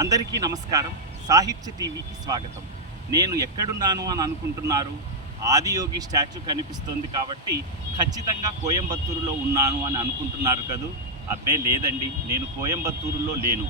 అందరికీ నమస్కారం. సాహిత్య టీవీకి స్వాగతం. నేను ఎక్కడున్నాను అని అనుకుంటున్నారు? ఆదియోగి స్టాచ్యూ కనిపిస్తోంది కాబట్టి ఖచ్చితంగా కోయంబత్తూరులో ఉన్నాను అని అనుకుంటున్నారు కదూ? అబ్బే లేదండి నేను కోయంబత్తూరులో లేను.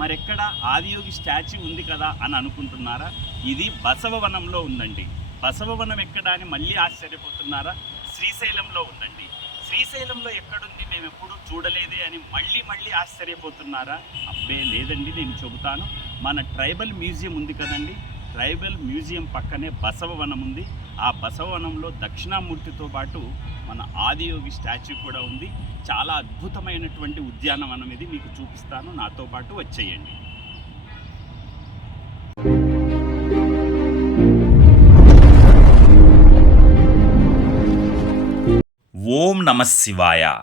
మరెక్కడ ఆదియోగి స్టాచ్యూ ఉంది కదా అని అనుకుంటున్నారా? ఇది బసవవనంలో ఉందండి. బసవవనం ఎక్కడ అని మళ్ళీ ఆశ్చర్యపోతున్నారా? శ్రీశైలంలో ఉందండి. శ్రీశైలంలో ఎక్కడుంది మేము ఎప్పుడూ చూడలేదే అని మళ్ళీ మళ్ళీ ఆశ్చర్యపోతున్నారా? అబ్బే లేదండి నేను చెబుతాను. మన ట్రైబల్ మ్యూజియం ఉంది కదండి. ట్రైబల్ మ్యూజియం పక్కనే బసవవనం ఉంది. ఆ బసవవనంలో దక్షిణామూర్తితో పాటు మన ఆదియోగి స్టాచ్యూ కూడా ఉంది. చాలా అద్భుతమైనటువంటి ఉద్యానవనం ఇది. మీకు చూపిస్తాను. నాతో పాటు వచ్చేయండి. నమ శివాయ.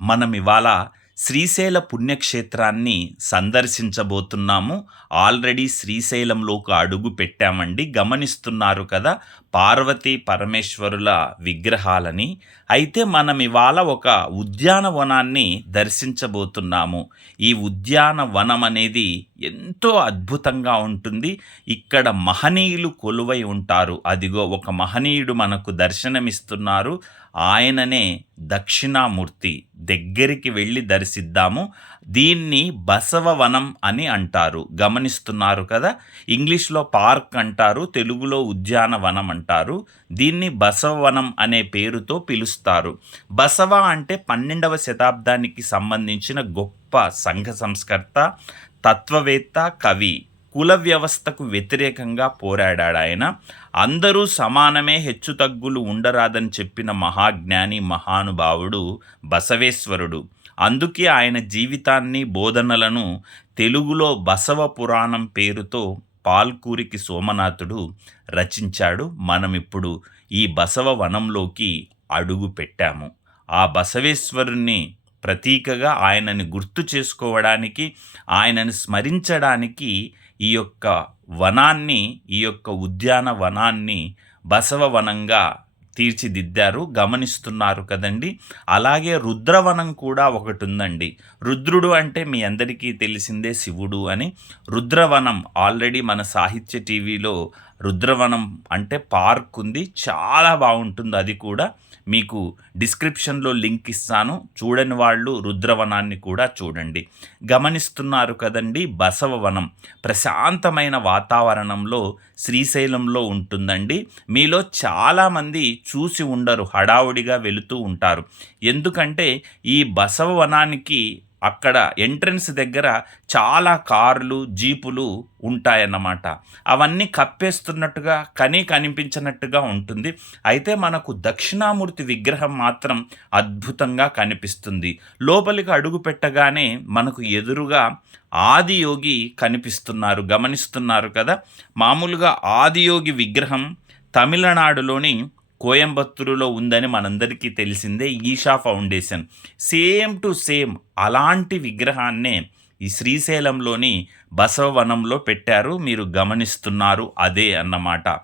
మనం ఇవాళ శ్రీశైల పుణ్యక్షేత్రాన్ని సందర్శించబోతున్నాము. ఆల్రెడీ శ్రీశైలంలోకి అడుగు పెట్టామండి. గమనిస్తున్నారు కదా పార్వతీ పరమేశ్వరుల విగ్రహాలని. అయితే మనం ఇవాళ ఒక ఉద్యానవనాన్ని దర్శించబోతున్నాము. ఈ ఉద్యానవనం అనేది ఎంతో అద్భుతంగా ఉంటుంది. ఇక్కడ మహనీయులు కొలువై ఉంటారు. అదిగో ఒక మహనీయుడు మనకు దర్శనమిస్తున్నారు. ఆయననే దక్షిణామూర్తి దగ్గరికి వెళ్ళి దర్శిద్దాము. దీన్ని బసవవనం అని అంటారు. గమనిస్తున్నారు కదా? ఇంగ్లీష్లో పార్క్ అంటారు తెలుగులో ఉద్యానవనం అంటారు. దీన్ని బసవవనం అనే పేరుతో పిలుస్తారు. బసవ అంటే పన్నెండవ శతాబ్దానికి సంబంధించిన గొప్ప సంఘ సంస్కర్త తత్వవేత్త కవి. కుల వ్యవస్థకు వ్యతిరేకంగా పోరాడాడు ఆయన అందరూ సమానమే హెచ్చుతగ్గులు ఉండరాదని చెప్పిన మహాజ్ఞాని మహానుభావుడు బసవేశ్వరుడు. అందుకే ఆయన జీవితాన్ని బోధనలను తెలుగులో బసవ పురాణం పేరుతో పాల్కూరికి సోమనాథుడు రచించాడు. మనం ఇప్పుడు ఈ బసవ వనంలోకి అడుగు పెట్టాము ఆ బసవేశ్వరుణ్ణి ప్రతీకగా ఆయనని గుర్తు చేసుకోవడానికి ఆయనని స్మరించడానికి ఈ యొక్క వనాన్ని ఈ యొక్క ఉద్యాన వనాన్ని బసవవనంగా తీర్చిదిద్దారు గమనిస్తున్నారు కదండి. అలాగే రుద్రవనం కూడా ఒకటి ఉందండి రుద్రుడు అంటే మీ అందరికీ తెలిసిందే శివుడు అని. రుద్రవనం ఆల్రెడీ మన సాహిత్య టీవీలో రుద్రవనం అంటే పార్క్ ఉంది. చాలా బాగుంటుంది అది కూడా. మీకు డిస్క్రిప్షన్లో లింక్ ఇస్తాను. చూడని వాళ్ళు రుద్రవనాన్ని కూడా చూడండి. గమనిస్తున్నారు కదండి బసవవనం. ప్రశాంతమైన వాతావరణంలో శ్రీశైలంలో ఉంటుందండి. మీలో చాలామంది చూసి ఉండరు హడావుడిగా వెళుతూ ఉంటారు. ఎందుకంటే ఈ బసవవనానికి అక్కడ ఎంట్రన్స్ దగ్గర చాలా కార్లు జీపులు ఉంటాయన్నమాట. అవన్నీ కప్పేస్తున్నట్టుగా కనీ కనిపించినట్టుగా ఉంటుంది. అయితే మనకు దక్షిణామూర్తి విగ్రహం మాత్రం అద్భుతంగా కనిపిస్తుంది. లోపలికి అడుగు పెట్టగానే మనకు ఎదురుగా ఆదియోగి కనిపిస్తున్నారు గమనిస్తున్నారు కదా. మామూలుగా ఆదియోగి విగ్రహం తమిళనాడులోని కోయంబత్తూరులో ఉందని మనందరికీ తెలిసిందే Isha foundation. Same to same అలాంటి విగ్రహాన్నే ఈ శ్రీశైలంలోని బసవవనంలో పెట్టారు మీరు గమనిస్తున్నారు అదే అన్నమాట.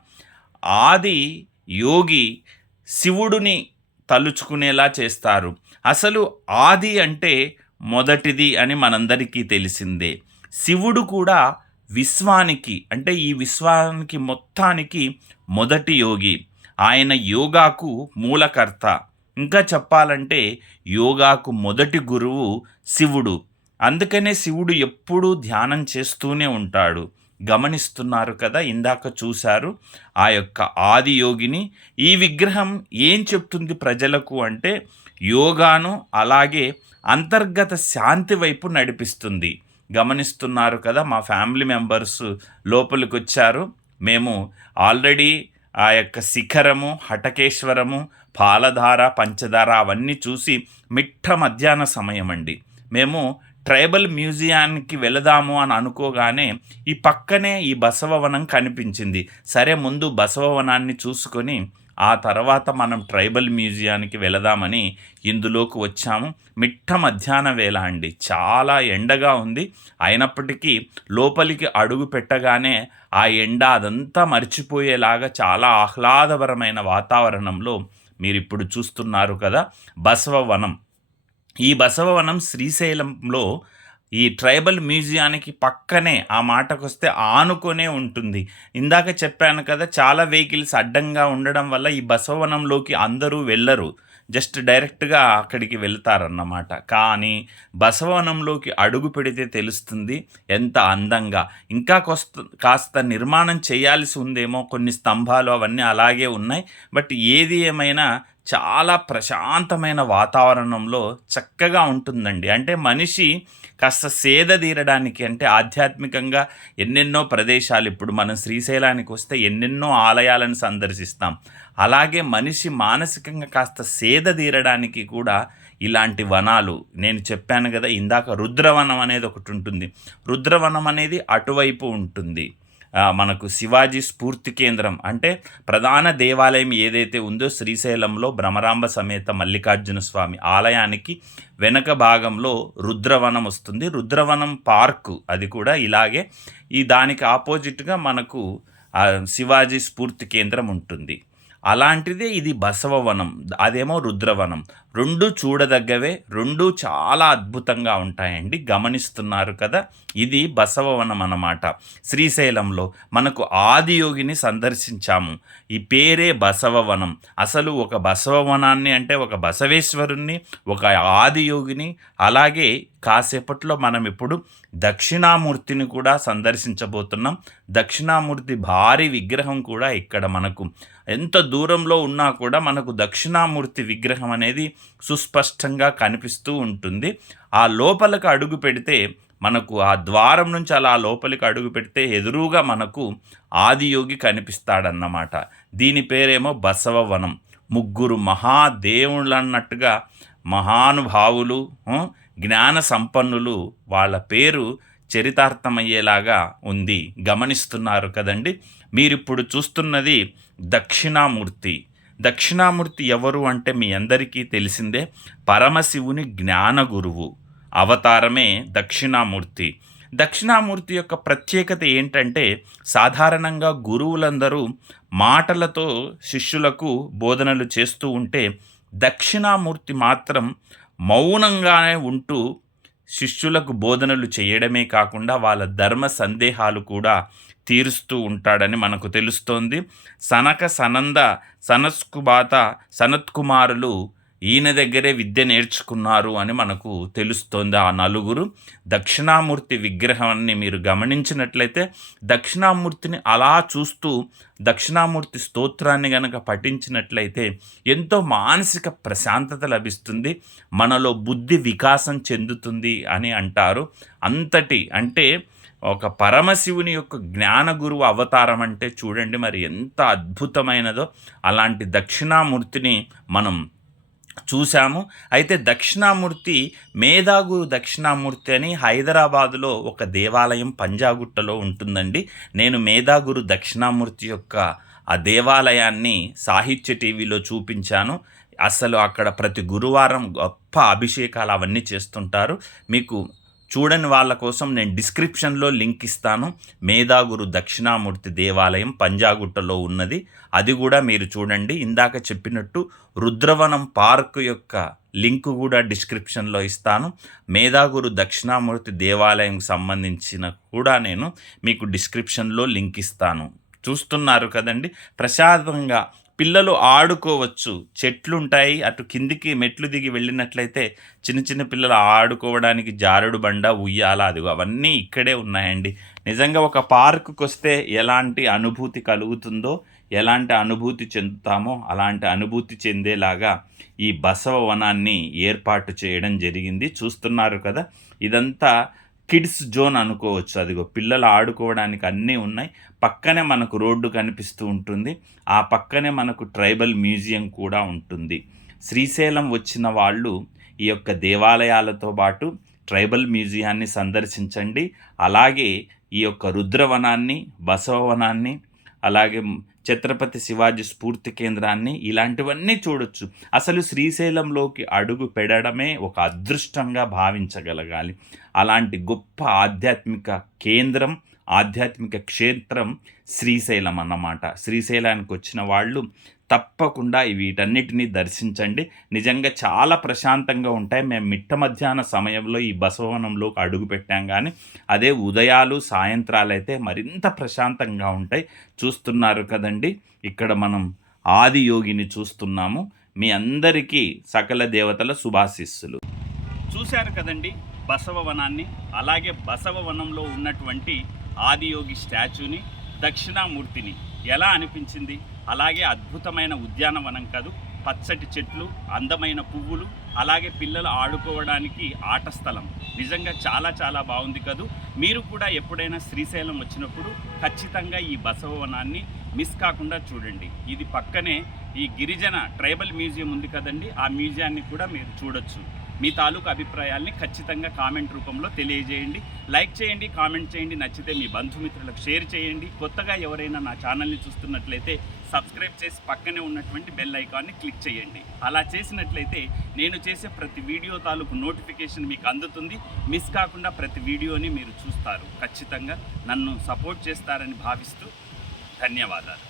ఆది యోగి శివుడిని తలుచుకునేలా చేస్తారు. అసలు ఆది అంటే మొదటిది అని మనందరికీ తెలిసిందే. శివుడు కూడా విశ్వానికి అంటే ఈ విశ్వానికి మొత్తానికి మొదటి యోగి. ఆయన యోగాకు మూలకర్త. ఇంకా చెప్పాలంటే యోగాకు మొదటి గురువు శివుడు. అందుకనే శివుడు ఎప్పుడూ ధ్యానం చేస్తూనే ఉంటాడు. గమనిస్తున్నారు కదా ఇందాక చూశారు ఆ యొక్క ఆది యోగిని. ఈ విగ్రహం ఏం చెప్తుంది ప్రజలకు అంటే యోగాను అలాగే అంతర్గత శాంతి వైపు నడిపిస్తుంది. గమనిస్తున్నారు కదా మా ఫ్యామిలీ మెంబర్స్ లోపలికి వచ్చారు మేము ఆల్రెడీ ఆ యొక్క శిఖరము హటకేశ్వరము పాలధార పంచదార అవన్నీ చూసి మిట్ట మధ్యాహ్న సమయం అండి మేము ట్రైబల్ మ్యూజియానికి వెళదాము అని అనుకోగానే ఈ పక్కనే ఈ బసవవనం కనిపించింది. సరే ముందు బసవవనాన్ని చూసుకొని ఆ తర్వాత మనం ట్రైబల్ మ్యూజియానికి వెళదామని ఇందులోకి వచ్చాము. మిట్ట మధ్యాహ్న వేళ అండి. చాలా ఎండగా ఉంది. అయినప్పటికీ లోపలికి అడుగు పెట్టగానే ఆ ఎండ అదంతా మర్చిపోయేలాగా చాలా ఆహ్లాదకరమైన వాతావరణంలో మీరు ఇప్పుడు చూస్తున్నారు కదా బసవవనం. ఈ బసవవనం శ్రీశైలంలో ఈ ట్రైబల్ మ్యూజియానికి పక్కనే ఆ మాటకొస్తే ఆనుకొనే ఉంటుంది. ఇందాక చెప్పాను కదా చాలా వెహికల్స్ అడ్డంగా ఉండడం వల్ల ఈ బసవనంలోకి అందరూ వెళ్ళరు. జస్ట్ డైరెక్ట్గా అక్కడికి వెళ్తారన్నమాట. కానీ బసవనంలోకి అడుగు పెడితే తెలుస్తుంది ఎంత అందంగా. ఇంకా కొస్త కాస్త నిర్మాణం చేయాల్సి ఉందేమో కొన్ని స్తంభాలు అవన్నీ అలాగే ఉన్నాయి. బట్ ఏది ఏమైనా చాలా ప్రశాంతమైన వాతావరణంలో చక్కగా ఉంటుందండి. అంటే మనిషి కాస్త సేద తీరడానికి అంటే ఆధ్యాత్మికంగా ఎన్నెన్నో ప్రదేశాలు ఇప్పుడు మనం శ్రీశైలానికి వస్తే ఎన్నెన్నో ఆలయాలను సందర్శిస్తాం. అలాగే మనిషి మానసికంగా కాస్త సేద తీరడానికి కూడా ఇలాంటి వనాలు నేను చెప్పాను కదా ఇందాక రుద్రవనం అనేది ఒకటి ఉంటుంది. రుద్రవనం అనేది అటువైపు ఉంటుంది. మనకు శివాజీ స్ఫూర్తి కేంద్రం. అంటే ప్రధాన దేవాలయం ఏదైతే ఉందో శ్రీశైలంలో భ్రమరాంబ సమేత మల్లికార్జున స్వామి ఆలయానికి వెనక భాగంలో రుద్రవనం వస్తుంది. రుద్రవనం పార్కు అది కూడా ఇలాగే ఈ దానికి ఆపోజిట్గా మనకు శివాజీ స్ఫూర్తి కేంద్రం ఉంటుంది. అలాంటిదే ఇది బసవవనం అదేమో రుద్రవనం రెండు చూడదగ్గవే రెండు చాలా అద్భుతంగా ఉంటాయండి. గమనిస్తున్నారు కదా ఇది బసవవనం అన్నమాట శ్రీశైలంలో మనకు ఆదియోగిని సందర్శించాము. ఈ పేరే బసవవనం. అసలు ఒక బసవవనాన్ని అంటే ఒక బసవేశ్వరుణ్ణి ఒక ఆదియోగిని అలాగే కాసేపట్లో మనం ఇప్పుడు దక్షిణామూర్తిని కూడా సందర్శించబోతున్నాం. దక్షిణామూర్తి భారీ విగ్రహం కూడా ఇక్కడ మనకు. ఎంత దూరంలో ఉన్నా కూడా మనకు దక్షిణామూర్తి విగ్రహం అనేది సుస్పష్టంగా కనిపిస్తూ ఉంటుంది. ఆ లోపలికి అడుగు పెడితే మనకు ఆ ద్వారం నుంచి అలా లోపలికి అడుగు పెడితే ఎదురుగా మనకు ఆదియోగి కనిపిస్తాడన్నమాట. దీని పేరేమో బసవవనం. ముగ్గురు మహాదేవుళ్ళు అన్నట్టుగా మహానుభావులు జ్ఞాన సంపన్నులు వాళ్ళ పేరు చరితార్థమయ్యేలాగా ఉంది. గమనిస్తున్నారు కదండి. మీరిప్పుడు చూస్తున్నది దక్షిణామూర్తి. దక్షిణామూర్తి ఎవరు అంటే మీ అందరికీ తెలిసిందే పరమశివుని జ్ఞానగురువు అవతారమే దక్షిణామూర్తి. దక్షిణామూర్తి యొక్క ప్రత్యేకత ఏంటంటే సాధారణంగా గురువులందరూ మాటలతో శిష్యులకు బోధనలు చేస్తూ ఉంటే దక్షిణామూర్తి మాత్రం మౌనంగానే ఉంటూ శిష్యులకు బోధనలు చేయడమే కాకుండా వాళ్ళ ధర్మ సందేహాలు కూడా తీరుస్తూ ఉంటాడని మనకు తెలుస్తోంది. సనక సనంద సనస్కుబాత సనత్కుమారులు ఈయన దగ్గరే విద్య నేర్చుకున్నారు అని మనకు తెలుస్తోంది ఆ నలుగురు. దక్షిణామూర్తి విగ్రహాన్ని మీరు గమనించినట్లయితే దక్షిణామూర్తిని అలా చూస్తూ దక్షిణామూర్తి స్తోత్రాన్ని గనక పఠించినట్లయితే ఎంతో మానసిక ప్రశాంతత లభిస్తుంది. మనలో బుద్ధి వికాసం చెందుతుంది అని అంటారు. అంతటి అంటే ఒక పరమశివుని యొక్క జ్ఞాన గురువు అవతారం అంటే చూడండి మరి ఎంత అద్భుతమైనదో. అలాంటి దక్షిణామూర్తిని మనం చూశాము. అయితే దక్షిణామూర్తి మేధాగురు దక్షిణామూర్తి అని హైదరాబాదులో ఒక దేవాలయం పంజాగుట్టలో ఉంటుందండి. నేను మేధాగురు దక్షిణామూర్తి యొక్క ఆ దేవాలయాన్ని సాహిత్య టీవీలో చూపించాను. అసలు అక్కడ ప్రతి గురువారం గొప్ప అభిషేకాలు అవన్నీ చేస్తుంటారు. మీకు చూడని వాళ్ళ కోసం నేను డిస్క్రిప్షన్లో లింక్ ఇస్తాను. మేధాగురు దక్షిణామూర్తి దేవాలయం పంజాగుట్టలో ఉన్నది. అది కూడా మీరు చూడండి. ఇందాక చెప్పినట్టు రుద్రవనం పార్క్ యొక్క లింక్ కూడా డిస్క్రిప్షన్లో ఇస్తాను. మేధాగురు దక్షిణామూర్తి దేవాలయం సంబంధించిన కూడా నేను మీకు డిస్క్రిప్షన్లో లింక్ ఇస్తాను. చూస్తున్నారు కదండి. ప్రశాంతంగా పిల్లలు ఆడుకోవచ్చు. చెట్లు ఉంటాయి అటు కిందికి మెట్లు దిగి వెళ్ళినట్లయితే చిన్న చిన్న పిల్లలు ఆడుకోవడానికి జారుడు బండ ఉయ్యాల అది అవన్నీ ఇక్కడే ఉన్నాయండి. నిజంగా ఒక పార్కుకి వస్తే ఎలాంటి అనుభూతి కలుగుతుందో ఎలాంటి అనుభూతి చెందుతామో అలాంటి అనుభూతి చెందేలాగా ఈ బసవ వనాన్ని ఏర్పాటు చేయడం జరిగింది. చూస్తున్నారు కదా ఇదంతా కిడ్స్ జోన్ అనుకోవచ్చు. అదిగో పిల్లలు ఆడుకోవడానికి అన్నీ ఉన్నాయి. పక్కనే మనకు రోడ్డు కనిపిస్తూ ఉంటుంది. ఆ పక్కనే మనకు ట్రైబల్ మ్యూజియం కూడా ఉంటుంది. శ్రీశైలం వచ్చిన వాళ్ళు ఈ యొక్క దేవాలయాలతో పాటు ట్రైబల్ మ్యూజియాన్ని సందర్శించండి. అలాగే ఈ యొక్క రుద్రవనాన్ని బసవవనాన్ని అలాగే ఛత్రపతి శివాజీ స్ఫూర్తి కేంద్రాన్ని ఇలాంటివన్నీ చూడొచ్చు. అసలు శ్రీశైలంలోకి అడుగు పెడడమే ఒక అదృష్టంగా భావించగలగాలి. అలాంటి గొప్ప ఆధ్యాత్మిక కేంద్రం ఆధ్యాత్మిక క్షేత్రం శ్రీశైలం అన్నమాట. శ్రీశైలానికి వచ్చిన వాళ్ళు తప్పకుండా వీటన్నిటిని దర్శించండి. నిజంగా చాలా ప్రశాంతంగా ఉంటాయి. మేము మిట్ట మధ్యాహ్న సమయంలో ఈ బసవనంలోకి అడుగు పెట్టాం కానీ అదే ఉదయాలు సాయంత్రాలు అయితే మరింత ప్రశాంతంగా ఉంటాయి. చూస్తున్నారు కదండి ఇక్కడ మనం ఆది యోగిని చూస్తున్నాము. మీ అందరికీ సకల దేవతల శుభాశిస్సులు. చూశారు కదండి బసవవనాన్ని? అలాగే బసవవనంలో ఉన్నటువంటి ఆదియోగి స్టాచ్యూని దక్షిణామూర్తిని ఎలా అనిపించింది? అలాగే అద్భుతమైన ఉద్యానవనం కాదు పచ్చటి చెట్లు అందమైన పువ్వులు అలాగే పిల్లలు ఆడుకోవడానికి ఆట స్థలం. నిజంగా చాలా చాలా బాగుంది కదూ. మీరు కూడా ఎప్పుడైనా శ్రీశైలం వచ్చినప్పుడు ఖచ్చితంగా ఈ బసవవనాన్ని మిస్ కాకుండా చూడండి. ఇది పక్కనే ఈ గిరిజన ట్రైబల్ మ్యూజియం ఉంది కదండి ఆ మ్యూజియాన్ని కూడా మీరు చూడొచ్చు. మీ తాలూకు అభిప్రాయాల్ని ఖచ్చితంగా కామెంట్ రూపంలో తెలియజేయండి. లైక్ చేయండి కామెంట్ చేయండి నచ్చితే మీ బంధుమిత్రులకు షేర్ చేయండి. కొత్తగా ఎవరైనా నా ఛానల్ని చూస్తున్నట్లయితే సబ్స్క్రైబ్ చేసి పక్కనే ఉన్నటువంటి బెల్ ఐకాన్ని క్లిక్ చేయండి. అలా చేసినట్లయితే నేను చేసే ప్రతి వీడియో తాలూకు నోటిఫికేషన్ మీకు అందుతుంది. మిస్ కాకుండా ప్రతి వీడియోని మీరు చూస్తారు. ఖచ్చితంగా నన్ను సపోర్ట్ చేస్తారని భావిస్తూ ధన్యవాదాలు.